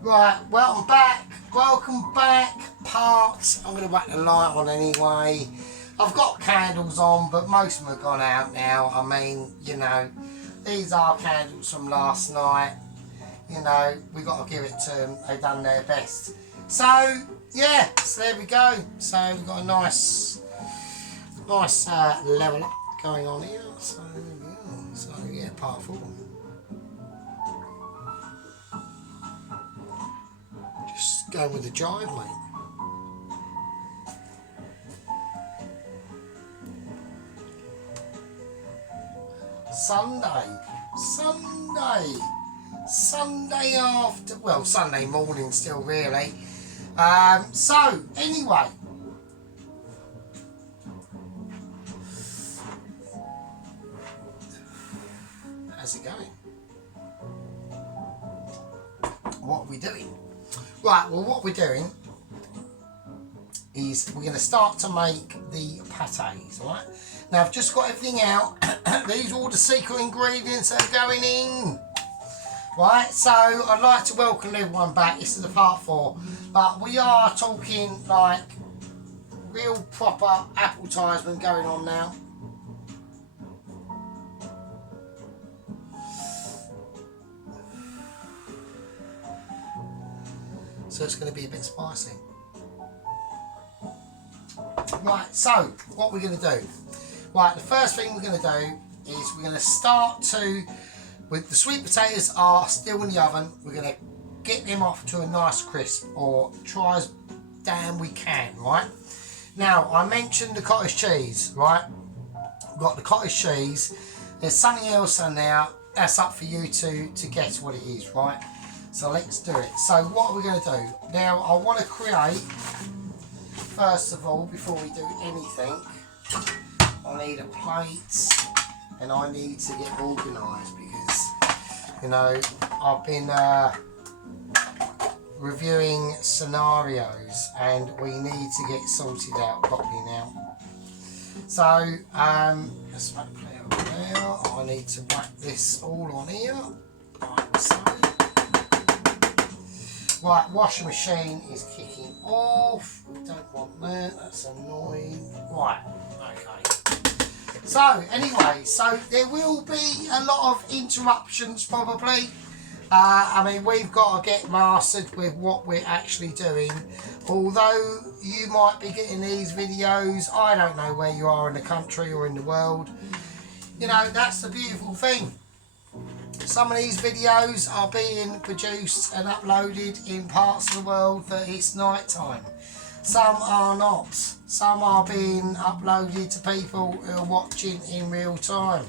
Right, welcome back, parts. I'm going to whack the light on anyway. I've got candles on, but most of them have gone out now. I mean, you know, these are candles from last night. You know, we got to give it to them. They've done their best. So, yeah, so there we go. So we've got a nice level up going on here. So, yeah, part 4. Just going with the jive, mate. Sunday after, well, Sunday morning still really. So anyway, how's it going? What are we doing? Right, well, what we're doing is we're going to start to make the pâtés, all right? Now, I've just got everything out. These are all the secret ingredients that are going in. Right, so I'd like to welcome everyone back. This is the part 4. But we are talking like real proper advertisement going on now. So it's going to be a bit spicy. Right, so what we're going to do. Right, the first thing we're going to do is we're going to start to, with the sweet potatoes are still in the oven, we're going to get them off to a nice crisp, or try as damn we can, right? Now, I mentioned the cottage cheese, right? We've got the cottage cheese. There's something else in there. That's up for you to guess what it is, right? So let's do it. So what are we going to do? Now, I want to create, first of all, before we do anything, I need a plate and I need to get organised because, you know, I've been reviewing scenarios and we need to get sorted out properly now. So, let's make the plate over there. I need to whack this all on here, like so. Right, washing machine is kicking off. We don't want that, that's annoying. Right, okay. So, anyway, so there will be a lot of interruptions probably. I mean, we've got to get mastered with what we're actually doing. Although you might be getting these videos, I don't know where you are in the country or in the world. You know, that's the beautiful thing. Some of these videos are being produced and uploaded in parts of the world that it's night time. Some are not. Some are being uploaded to people who are watching in real time.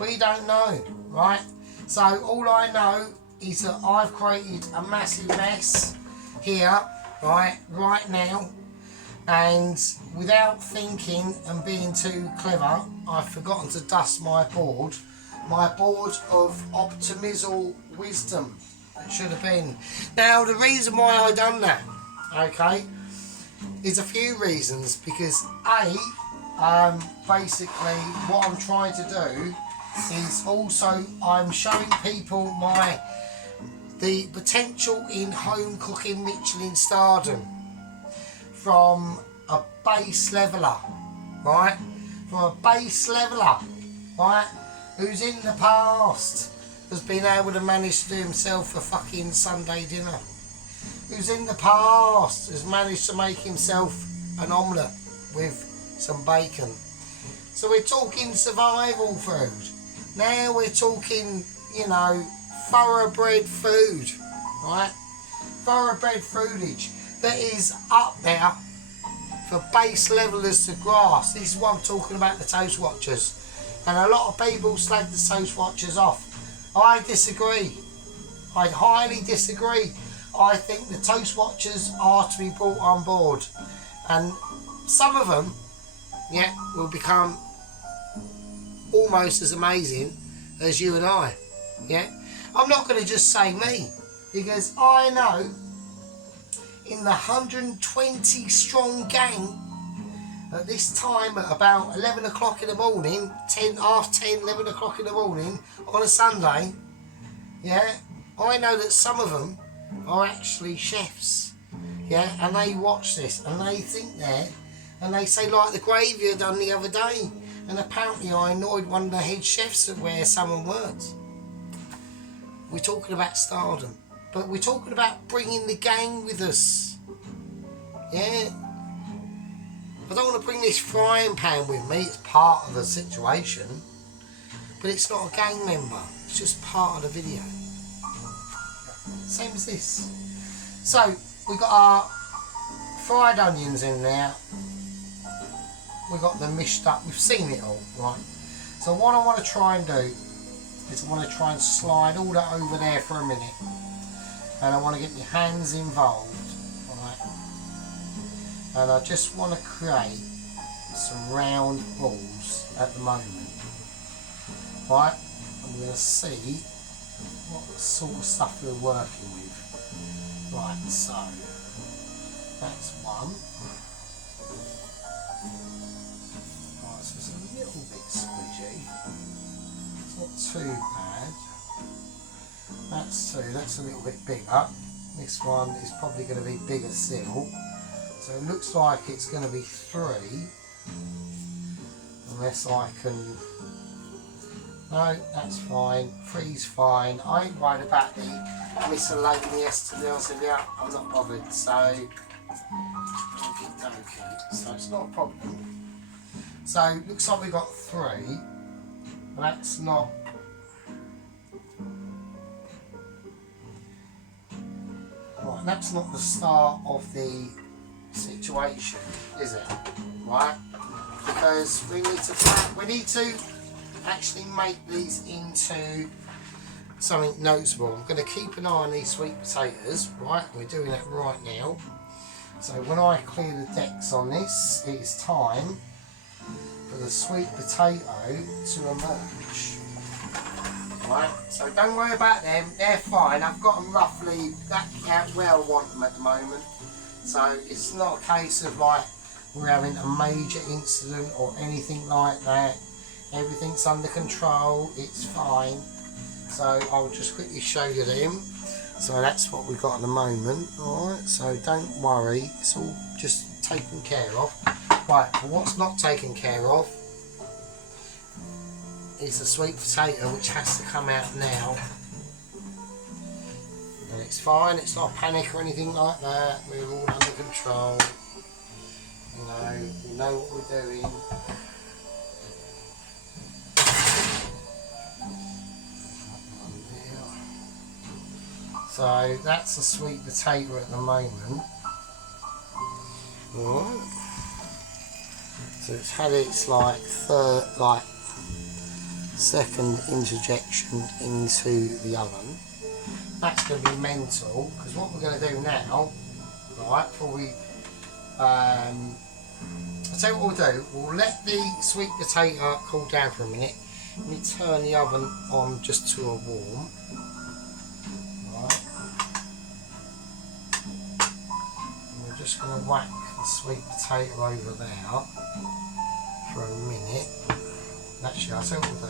We don't know, right? So all I know is that I've created a massive mess here, right now, and without thinking and being too clever, I've forgotten to dust my board of optimism wisdom. It should have been. Now, the reason why I done that, okay, is a few reasons. Because basically what I'm trying to do is also I'm showing people the potential in home cooking Michelin stardom from a base leveler, right? From a base leveler, right? Who's in the past has been able to manage to do himself a fucking Sunday dinner. Who's in the past has managed to make himself an omelette with some bacon. So we're talking survival food. Now we're talking, you know, thoroughbred food, right? Thoroughbred foodage that is up there for base levelers to grasp. This is what I'm talking about, the Toast Watchers. And a lot of people slag the Toast Watchers off. I disagree. I highly disagree. I think the Toast Watchers are to be brought on board. And some of them, yeah, will become almost as amazing as you and I. Yeah? I'm not going to just say me, because I know in the 120 strong gang at this time at about 11 o'clock in the morning, 11 o'clock in the morning on a Sunday, yeah, I know that some of them are actually chefs, yeah, and they watch this and they think they're, and they say like the gravy I done the other day, and apparently I annoyed one of the head chefs at where someone works. We're talking about stardom, but we're talking about bringing the gang with us, yeah. I don't want to bring this frying pan with me, it's part of the situation, but it's not a gang member, it's just part of the video. Same as this. So we've got our fried onions in there, we've got them mished up, we've seen it all, right? So what I want to try and do is I want to try and slide all that over there for a minute, and I want to get my hands involved, right? And I just want to create some round balls at the moment, right? I'm going to see what sort of stuff we're working with. Right, so that's one. Right, so it's a little bit squidgy. It's not too bad. That's two, that's a little bit bigger. This one is probably going to be bigger still. So it looks like it's going to be 3. Unless I can... No, that's fine. 3's fine. I ain't worried about the miscellaneous, to be honest with you. I'm not bothered, so... Okie dokie. So it's not a problem. So looks like we've got 3. But that's not... Right, that's not the start of the situation, is it? Right? Because we need to actually make these into something noticeable. I'm going to keep an eye on these sweet potatoes, right? We're doing that right now. So when I clear the decks on this, it is time for the sweet potato to emerge. Right, so don't worry about them, they're fine. I've got them roughly out where I want them at the moment. So it's not a case of like we're having a major incident or anything like that. Everything's under control, it's fine. So I'll just quickly show you them. So that's what we've got at the moment. Alright, so don't worry, it's all just taken care of. Right, but what's not taken care of is the sweet potato, which has to come out now. And it's fine, it's not panic or anything like that. We're all under control. You know, we know what we're doing. So that's a sweet potato at the moment. Alright. So it's had its like second interjection into the oven. That's going to be mental, because what we're going to do now, right, before we I'll tell you what we'll do. We'll let the sweet potato cool down for a minute. Let me turn the oven on just to a warm. Right. And we're just going to whack the sweet potato over there for a minute. Actually, I'll tell you what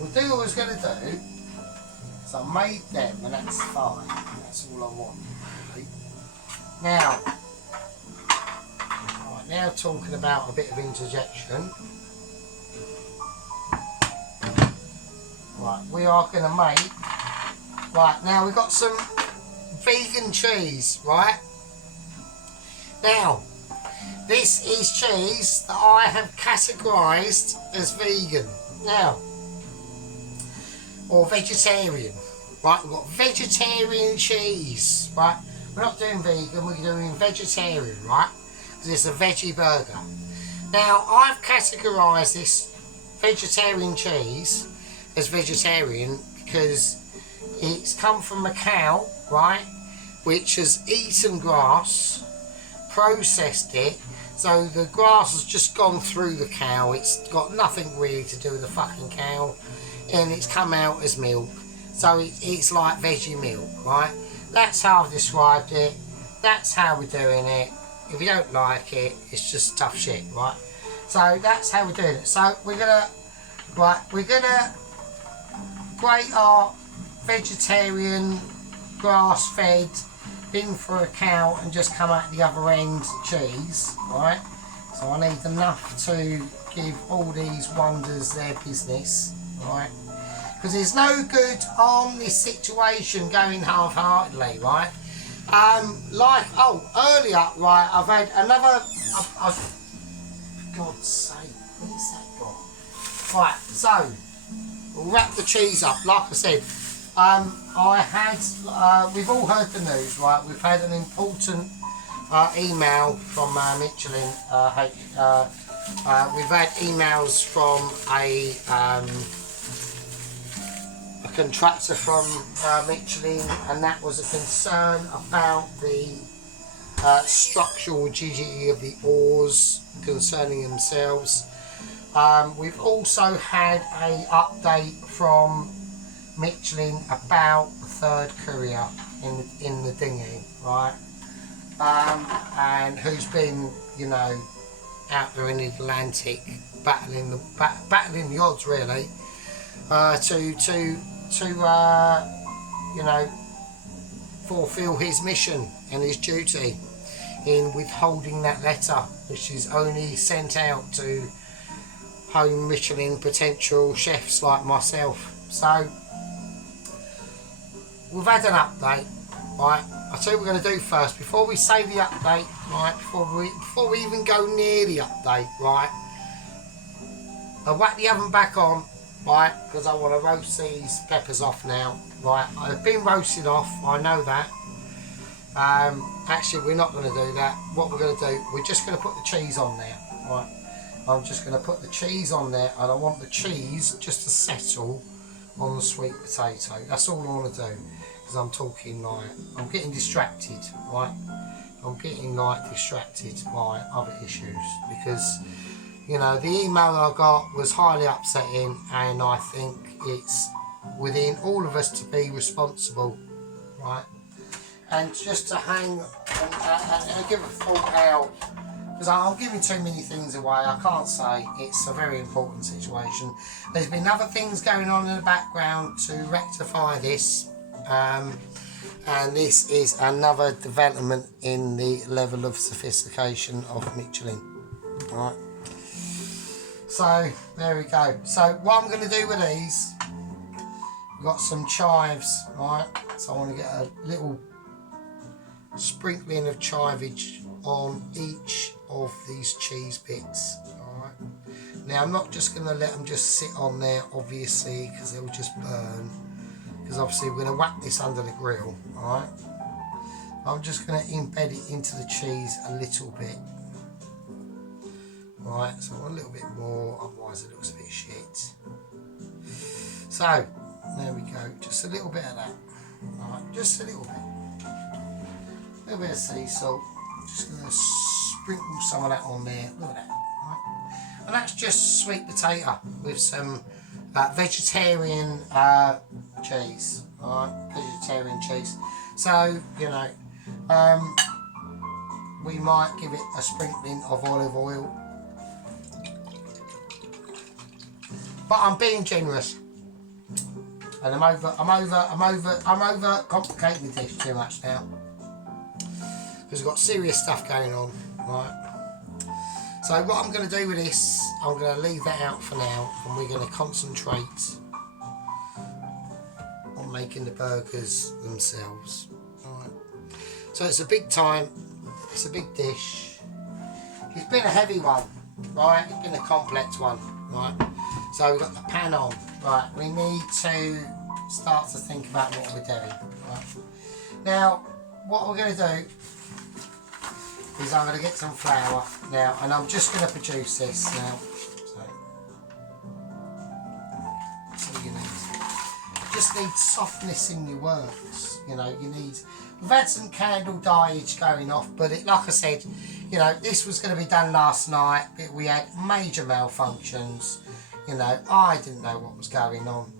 we'll do. What I was going to do is I made them, and that's fine. That's all I want, really. Now, now talking about a bit of interjection. Right, we are going to make, right, now we've got some vegan cheese, right? Now, this is cheese that I have categorised as vegan. Now, or vegetarian, right? We've got vegetarian cheese, right? We're not doing vegan, we're doing vegetarian, right? Because it's a veggie burger. Now, I've categorised this vegetarian cheese as vegetarian because it's come from a cow, right? Which has eaten grass, processed it, so the grass has just gone through the cow. It's got nothing really to do with the fucking cow, and it's come out as milk. So it's like veggie milk, right? That's how I've described it. That's how we're doing it. If you don't like it, it's just tough shit, right? So that's how we're doing it. So we're gonna grate our vegetarian grass-fed been for a cow and just come out the other end cheese, right? So I need enough to give all these wonders their business, right? Because there's no good on this situation going half-heartedly, right? Earlier, right, I've had another, for God's sake, where's that gone? Right, so, we'll wrap the cheese up, like I said. We've all heard the news, right? We've had an important email from Michelin. We've had emails from a contractor from Michelin, and that was a concern about the structural rigidity of the oars concerning themselves. We've also had an update from Michelin about the third courier in the dinghy, right? And who's been, you know, out there in the Atlantic battling the odds, really, to you know, fulfil his mission and his duty in withholding that letter, which is only sent out to home Michelin potential chefs like myself. So we've had an update, right? I'll tell you what we're going to do first, before we say the update, right, before we even go near the update, right, I'll whack the oven back on, right, because I want to roast these peppers off now, right. I've been roasted off, I know that. Actually, we're not going to do that. What we're going to do, we're just going to put the cheese on there, right. I'm just going to put the cheese on there, and I want the cheese just to settle on the sweet potato. That's all I want to do, because I'm talking like, I'm getting distracted, right. I'm getting like distracted by other issues, because, you know, the email that I got was highly upsetting, and I think it's within all of us to be responsible, right? And just to hang and give a thought out, because I'm giving too many things away. I can't say. It's a very important situation. There's been other things going on in the background to rectify this, and this is another development in the level of sophistication of Michelin, right? So there we go. So what I'm going to do with these, we've got some chives, right? So I want to get a little sprinkling of chivage on each of these cheese bits. Alright. Now I'm not just going to let them just sit on there, obviously, because they'll just burn. Because obviously we're going to whack this under the grill. Alright. I'm just going to embed it into the cheese a little bit. Right, so I want a little bit more, otherwise it looks a bit shit. So, there we go, just a little bit of that. Right, just a little bit. A little bit of sea salt. Just going to sprinkle some of that on there. Look at that. Right. And that's just sweet potato with some vegetarian cheese. Alright, vegetarian cheese. So, you know, we might give it a sprinkling of olive oil. But I'm being generous, and I'm over complicating this too much now, because we've got serious stuff going on, right? So what I'm going to do with this, I'm going to leave that out for now, and we're going to concentrate on making the burgers themselves. Right. So it's a big time, it's a big dish. It's been a heavy one, right? It's been a complex one, right? So we've got the pan on, right? We need to start to think about what we're doing, right? Now, what we're going to do is I'm going to get some flour now, and I'm just going to produce this now. So you just need softness in your works. You know, you need. We've had some candle dyage going off, but like I said, you know, this was going to be done last night. We had major malfunctions. You know, I didn't know what was going on.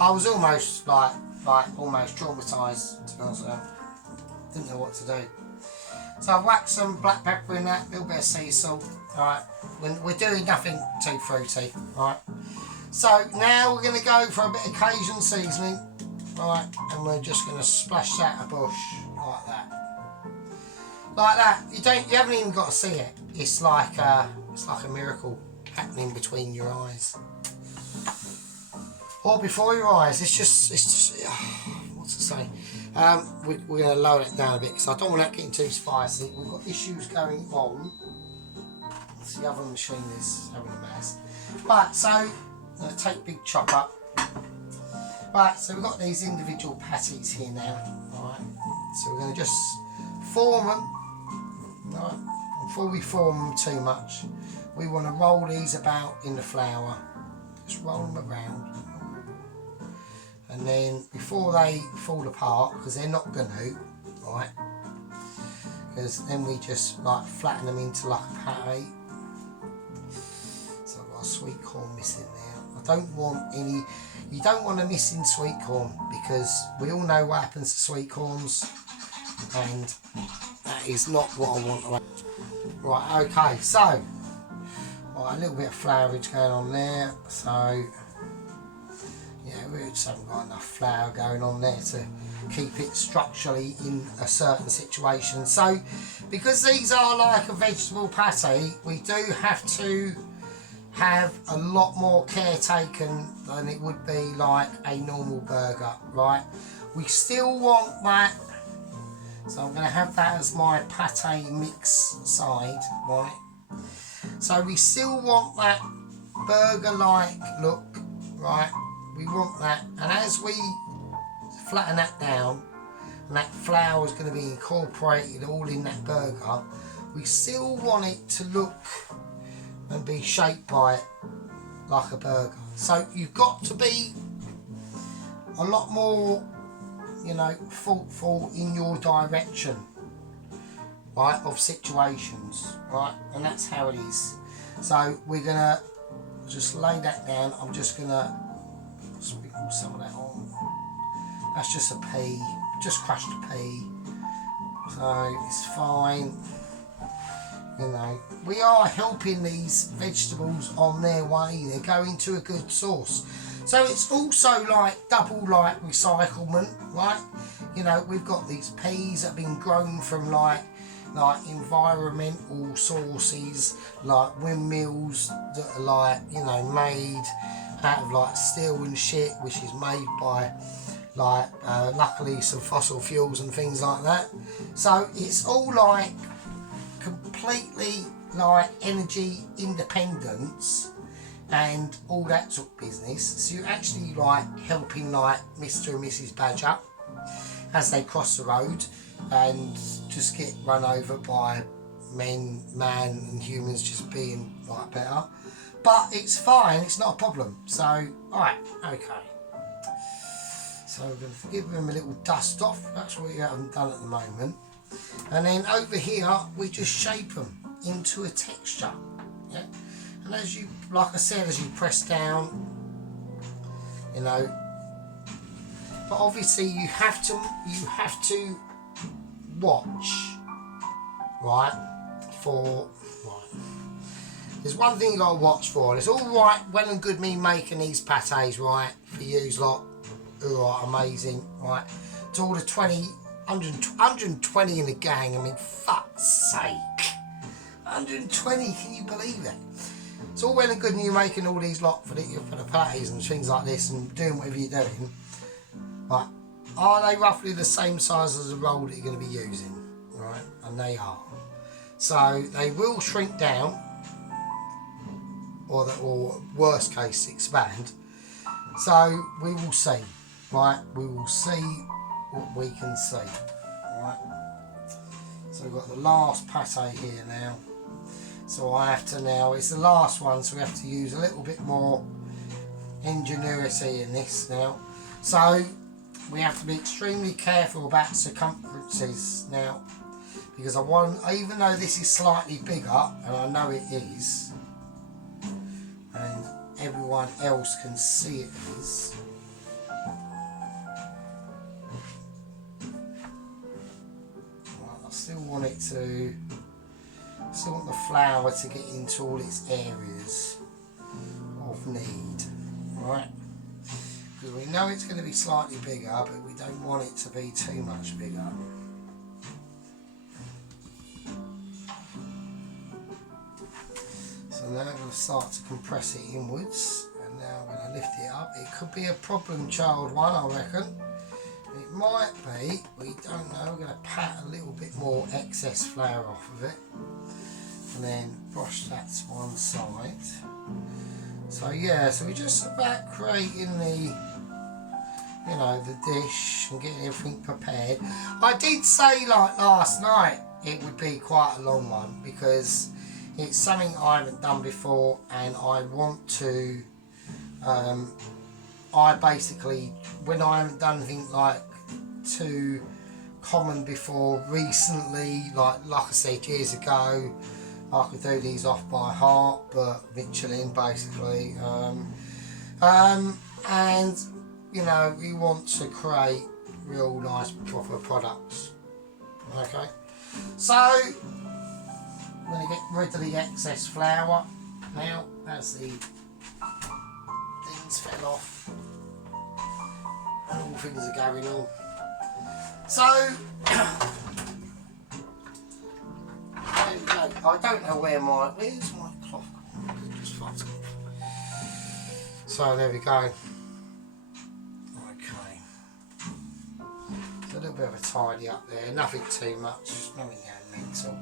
I was almost almost traumatised, to be honest with you. Didn't know what to do. So I whacked some black pepper in that, a little bit of sea salt. Alright, we're doing nothing too fruity. Alright. So now we're going to go for a bit of Cajun seasoning. Alright, and we're just going to splash that a bush. like that. Like that. You haven't even got to see it. It's like a miracle happening between your eyes. Or before your eyes. It's just what's it say? We're going to lower it down a bit because I don't want that getting too spicy. We've got issues going on. The other machine is having a mess. Right, so I'm going to take big chopper. Right, so we've got these individual patties here now. Right, so we're going to just form them. Right, before we form them too much, we want to roll these about in the flour. Just roll them around. And then before they fall apart, because they're not going to, right? Because then we just like flatten them into like a patty. So I've got a sweet corn missing there. I don't want any. You don't want a missing sweet corn because we all know what happens to sweet corns, and that is not what I want. Right. Okay. So, right, a little bit of flourage going on there. So. Yeah, we just haven't got enough flour going on there to keep it structurally in a certain situation. So, because these are like a vegetable patty, we do have to have a lot more care taken than it would be like a normal burger, right? We still want that, so I'm going to have that as my pate mix side, right? So we still want that burger-like look, right? We want that, and as we flatten that down and that flour is going to be incorporated all in that burger, we still want it to look and be shaped by it like a burger. So you've got to be a lot more, you know, thoughtful in your direction, right, of situations, right, and that's how it is. So we're going to just lay that down. I'm just going to sprinkle some of that on. That's just a pea, just crushed a pea, so it's fine. You know, we are helping these vegetables on their way. They're going to a good source. So it's also like double like recyclement, right? You know, we've got these peas that have been grown from like environmental sources, like windmills that are like, you know, made out of like steel and shit, which is made by like luckily some fossil fuels and things like that. So it's all like completely like energy independence and all that sort of business. So you're actually like helping like Mr. and Mrs. Badger as they cross the road and just get run over by man and humans just being like better. But it's fine, it's not a problem. So, alright, okay. So we're going to give them a little dust off. That's what we haven't done at the moment. And then over here, we just shape them into a texture. Yeah. And as you, like I said, as you press down, you know. But obviously you have to watch, right, for, right. There's one thing you got to watch for, and it's all right, well and good me making these pates, right, for yous lot who are amazing, right, to all the 120 in the gang. I mean, fuck's sake, 120, can you believe it? It's all well and good you making all these lot for the patties and things like this and doing whatever you're doing, but are they roughly the same size as the roll that you're going to be using, right? And they are. So they will shrink down, or worst case expand. So we will see, right? We will see what we can see, right? So we've got the last pate here now. So I have to now, it's the last one, so we have to use a little bit more ingenuity in this now. So we have to be extremely careful about circumferences now, because I want, even though this is slightly bigger, and I know it is, and everyone else can see it is, I still want it to, still want the flour to get into all its areas of need, right? Because we know it's going to be slightly bigger, but we don't want it to be too much bigger. So now I'm going to start to compress it inwards, and now I'm going to lift it up. It could be a problem child one, I reckon. It might be, we don't know. We're going to pat a little bit more excess flour off of it, and then brush that to one side. So yeah, so we're just about creating the, you know, the dish and getting everything prepared. I did say like last night it would be quite a long one because it's something I haven't done before, and I want to, I basically, when I haven't done anything like too common before recently, like I said years ago, I could do these off by heart, but Michelin basically, and you know, we want to create real nice proper products. Okay, so I'm going to get rid of the excess flour now as the things fell off and all things are going on. So there we go. I don't know where's my cloth gone? Just fucked off. So there we go. Okay. It's a little bit of a tidy up there, nothing too much, nothing going mental.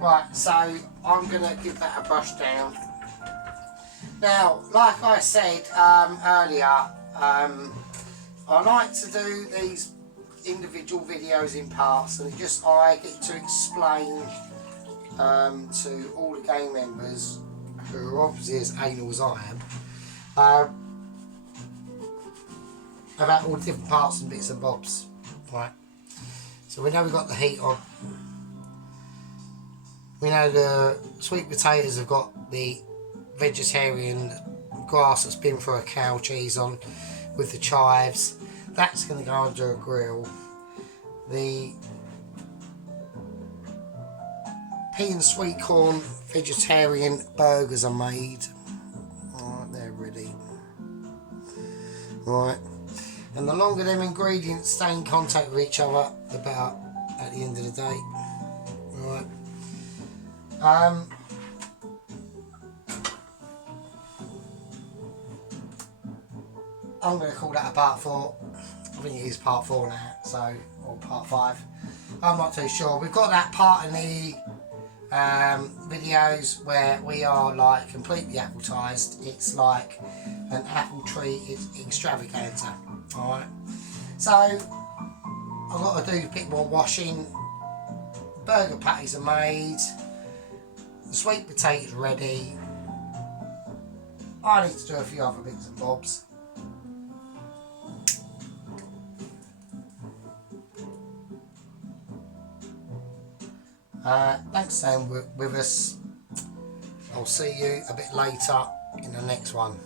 Right, so I'm going to give that a brush down. Now, like I said earlier, I like to do these individual videos in parts, and I get to explain to all the gang members, who are obviously as anal as I am, about all the different parts and bits and bobs. Right, so we know we've got the heat on. We know the sweet potatoes have got the vegetarian grass that's been through a cow cheese on with the chives. That's going to go under a grill. The pea and sweet corn vegetarian burgers are made. Alright, they're ready. Right, and the longer them ingredients stay in contact with each other, the better at the end of the day. Right. I'm going to call that a part 4. I think it is part 4 now, so, or part 5. I'm not too sure. We've got that part in the videos where we are like completely appletised. It's like an apple tree extravaganza. Alright, so I've got to do a bit more washing. Burger patties are made. The sweet potatoes ready. I need to do a few other bits and bobs. Thanks for staying with us. I'll see you a bit later in the next one.